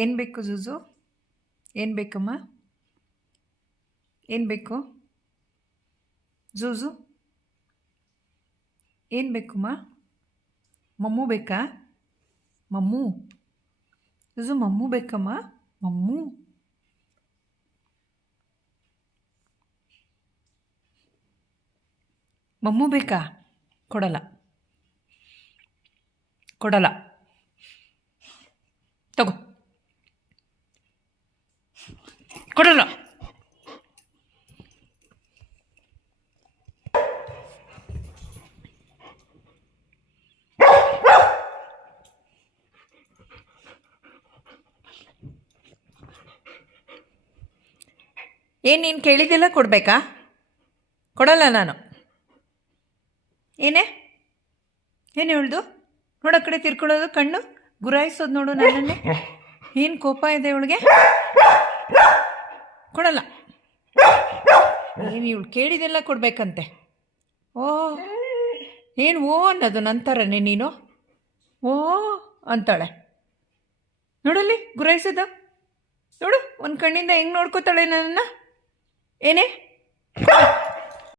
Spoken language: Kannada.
ಏನು ಬೇಕು ಜೂಜು? ಏನು ಬೇಕಮ್ಮ? ಏನು ಬೇಕು ಜೂಜು? ಏನು ಬೇಕಮ್ಮ? ಮಮ್ಮು ಬೇಕಾ? ಮಮ್ಮು ಜೂಜು ಮಮ್ಮು ಬೇಕಮ್ಮ? ಮಮ್ಮು ಮಮ್ಮು ಬೇಕಾ? ಕೊಡಲ್ಲ ಕೊಡಲ್ಲ ತಗೋ ಕೊಡಲ್ಲ. ಏನು ನೀನು ಕೇಳಿದ್ದೆಲ್ಲ ಕೊಡಬೇಕಾ? ಕೊಡಲ್ಲ ನಾನು. ಏನೇ ಏನು ಹೇಳ್ದು? ನೋಡು ಆ ಕಡೆ ತಿರ್ಕೊಳ್ಳೋದು, ಕಣ್ಣು ಗುರಾಯಿಸೋದು ನೋಡು ನನ್ನನ್ನೇ. ಏನು ಕೋಪ ಇದೆ ಇವಳಿಗೆ? ಕೊಡಲ್ಲ. ಏನು ಇವಳು ಕೇಳಿದೆಲ್ಲ ಕೊಡಬೇಕಂತೆ. ಓ ಏನು ಓ ಅನ್ನೋದು ನಂತರನೇ ನೀನು ಓ ಅಂತಾಳೆ. ನೋಡಲ್ಲಿ ಗುರಾಯಿಸೋದು ನೋಡು, ಒಂದು ಕಣ್ಣಿಂದ ಹೆಂಗೆ ನೋಡ್ಕೋತಾಳೆ ನನ್ನನ್ನು. ಏನೇ